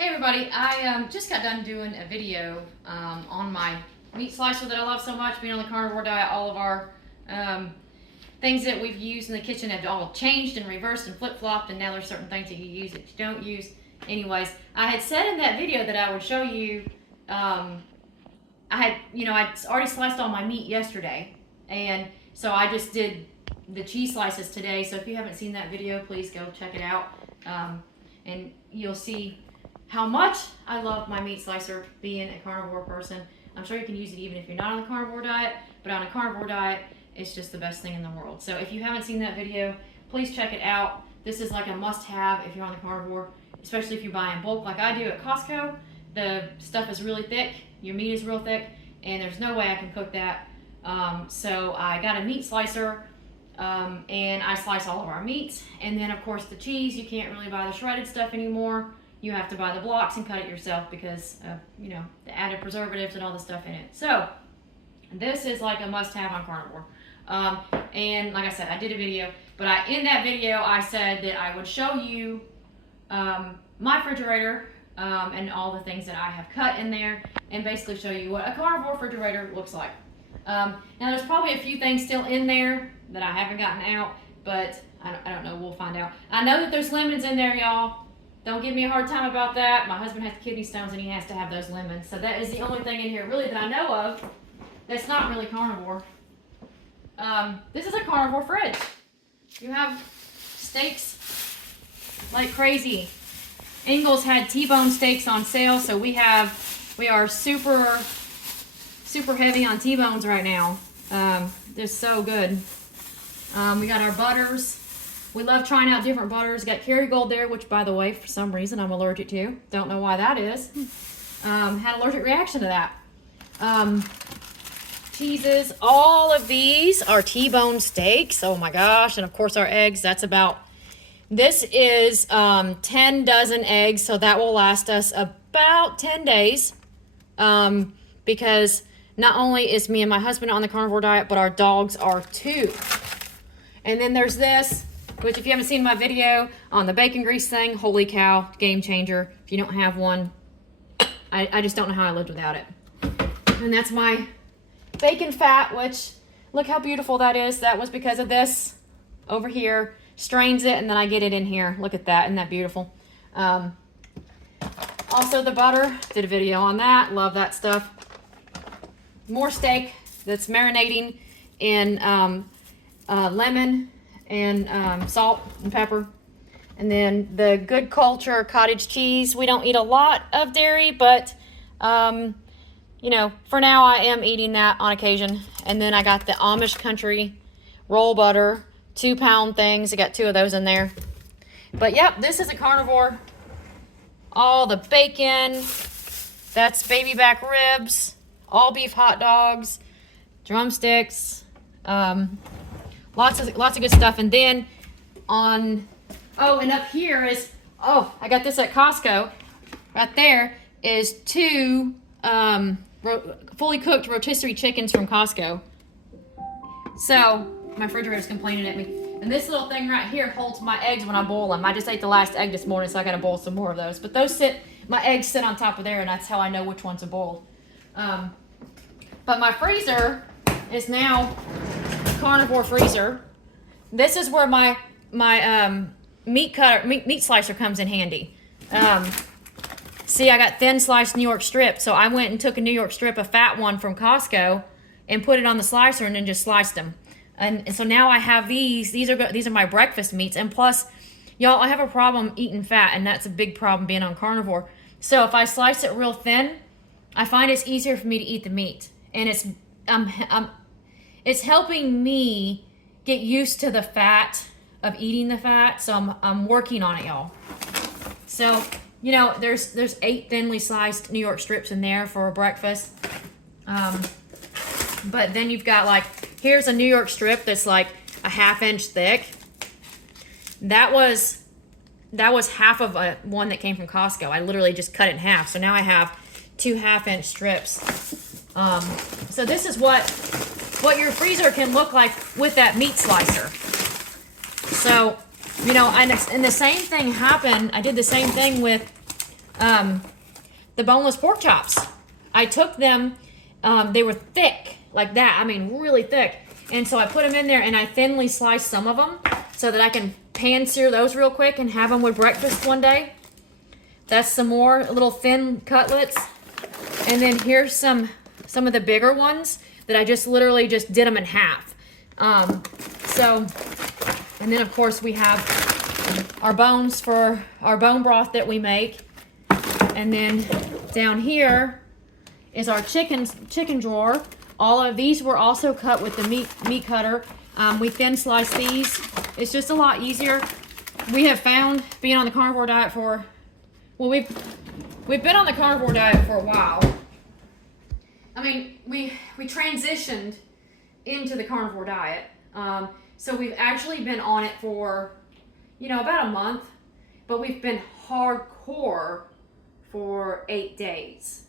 Hey everybody, I just got done doing a video on my meat slicer that I love so much. Being on the carnivore diet, all of our things that we've used in the kitchen have all changed and reversed and flip-flopped, and now there's certain things that you use that you don't use. Anyways, I had said in that video that I would show you, I'd already sliced all my meat yesterday, and so I just did the cheese slices today. So if you haven't seen that video, please go check it out, and you'll see how much I love my meat slicer being a carnivore person. I'm sure you can use it even if you're not on the carnivore diet, but on a carnivore diet, it's just the best thing in the world. So if you haven't seen that video, please check it out. This is like a must-have if you're on the carnivore, especially if you buy in bulk like I do at Costco. The stuff is really thick, your meat is real thick, and there's no way I can cook that. So I got a meat slicer, and I slice all of our meats. And then of course the cheese, you can't really buy the shredded stuff anymore. You have to buy the blocks and cut it yourself because of, the added preservatives and all the stuff in it. So this is like a must-have on carnivore. And like I said, I did a video, but in that video I said that I would show you my refrigerator and all the things that I have cut in there, and basically show you what a carnivore refrigerator looks like. Now there's probably a few things still in there that I haven't gotten out, but I don't know, we'll find out. I know that there's lemons in there, y'all. Don't give me a hard time about that. My husband has kidney stones and he has to have those lemons. So that is the only thing in here really that I know of that's not really carnivore. This is a carnivore fridge. You have steaks like crazy. Ingles had T-bone steaks on sale, so we are super heavy on T-bones right now. They're so good. We got our butters. We love trying out different butters. Got Kerrygold there, which by the way, for some reason I'm allergic to. Don't know why that is. Had an allergic reaction to that. Cheeses. All of these are T-bone steaks. Oh my gosh. And of course our eggs. This is 10 dozen eggs. So that will last us about 10 days. Because not only is me and my husband on the carnivore diet, but our dogs are too. And then there's this, which if you haven't seen my video on the bacon grease thing, holy cow, game changer. If you don't have one, I just don't know how I lived without it. And that's my bacon fat, which look how beautiful that is. That was because of this over here. Strains it, and then I get it in here. Look at that, isn't that beautiful? Also the butter, did a video on that. Love that stuff. More steak that's marinating in lemon and salt and pepper. And then the Good Culture cottage cheese. We don't eat a lot of dairy, but for now I am eating that on occasion. And then I got the Amish Country roll butter, 2-pound things. I got 2 of those in there. But yep, this is a carnivore. All the bacon, that's baby back ribs, all beef hot dogs, drumsticks, lots of good stuff. And then and up here is, I got this at Costco. Right there is 2 fully cooked rotisserie chickens from Costco. So my refrigerator's complaining at me. And this little thing right here holds my eggs when I boil them. I just ate the last egg this morning, so I gotta boil some more of those. But my eggs sit on top of there, and that's how I know which ones are boiled. But my freezer is now carnivore freezer. This is where my meat slicer comes in handy. See, I got thin sliced New York strip, so I went and took a New York strip, a fat one from Costco, and put it on the slicer and then just sliced them. And so now I have these. These are my breakfast meats. And plus, y'all, I have a problem eating fat, and that's a big problem being on carnivore. So if I slice it real thin, I find it's easier for me to eat the meat, and it's helping me get used to the fat of eating the fat. So I'm working on it, y'all. So there's 8 thinly sliced New York strips in there for a breakfast. But then you've got here's a New York strip that's like a 1/2 inch thick. That was half of one that came from Costco. I literally just cut it in half. So now I have 2 1/2 inch strips. So this is what your freezer can look like with that meat slicer. So, and the same thing happened. I did the same thing with the boneless pork chops. I took them, they were thick like that. I mean, really thick. And so I put them in there and I thinly sliced some of them so that I can pan sear those real quick and have them with breakfast one day. That's some more little thin cutlets. And then here's some of the bigger ones that I just literally just did them in half. And then of course we have our bones for our bone broth that we make. And then down here is our chicken drawer. All of these were also cut with the meat cutter. We thin slice these. It's just a lot easier. We have found, being on the carnivore diet for, well, we've been on the carnivore diet for a while. I mean, we transitioned into the carnivore diet. So we've actually been on it for, about a month, but we've been hardcore for 8 days.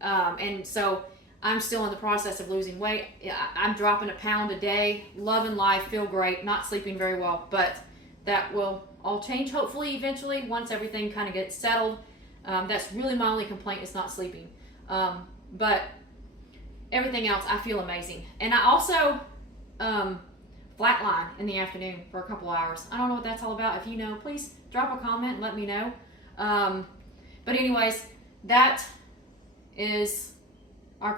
And so I'm still in the process of losing weight. I'm dropping a pound a day, loving life, feel great, not sleeping very well, but that will all change hopefully eventually once everything kind of gets settled. That's really my only complaint, is not sleeping. But everything else, I feel amazing. And I also flatline in the afternoon for a couple hours. I don't know what that's all about. If you know, please drop a comment and let me know. But anyways, that is our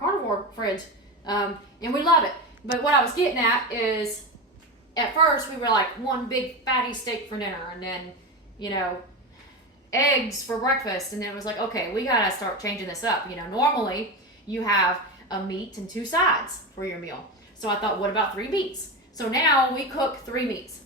carnivore fridge, and we love it. But what I was getting at is, at first we were like one big fatty steak for dinner, and then eggs for breakfast, and then it was like, okay, we gotta start changing this up. Normally you have a meat and 2 sides for your meal. So I thought, what about 3 meats? So now we cook 3 meats.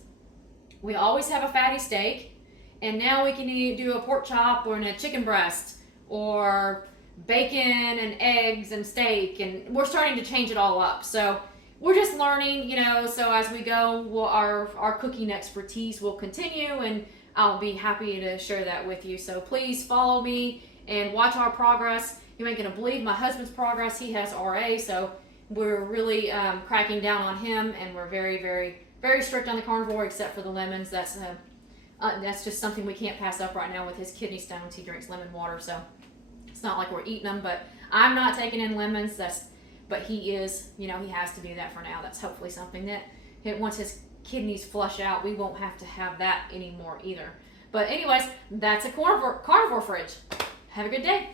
We always have a fatty steak, and now we can do a pork chop or a chicken breast or bacon and eggs and steak, and we're starting to change it all up. So we're just learning, so as we go, our cooking expertise will continue, and I'll be happy to share that with you. So please follow me and watch our progress. You ain't gonna believe my husband's progress. He has RA, so we're really cracking down on him, and we're very, very, very strict on the carnivore, except for the lemons. That's just something we can't pass up right now with his kidney stones. He drinks lemon water, so it's not like we're eating them. But I'm not taking in lemons. But he is, he has to do that for now. That's hopefully something that once his kidneys flush out, we won't have to have that anymore either. But anyways, that's a carnivore fridge. Have a good day.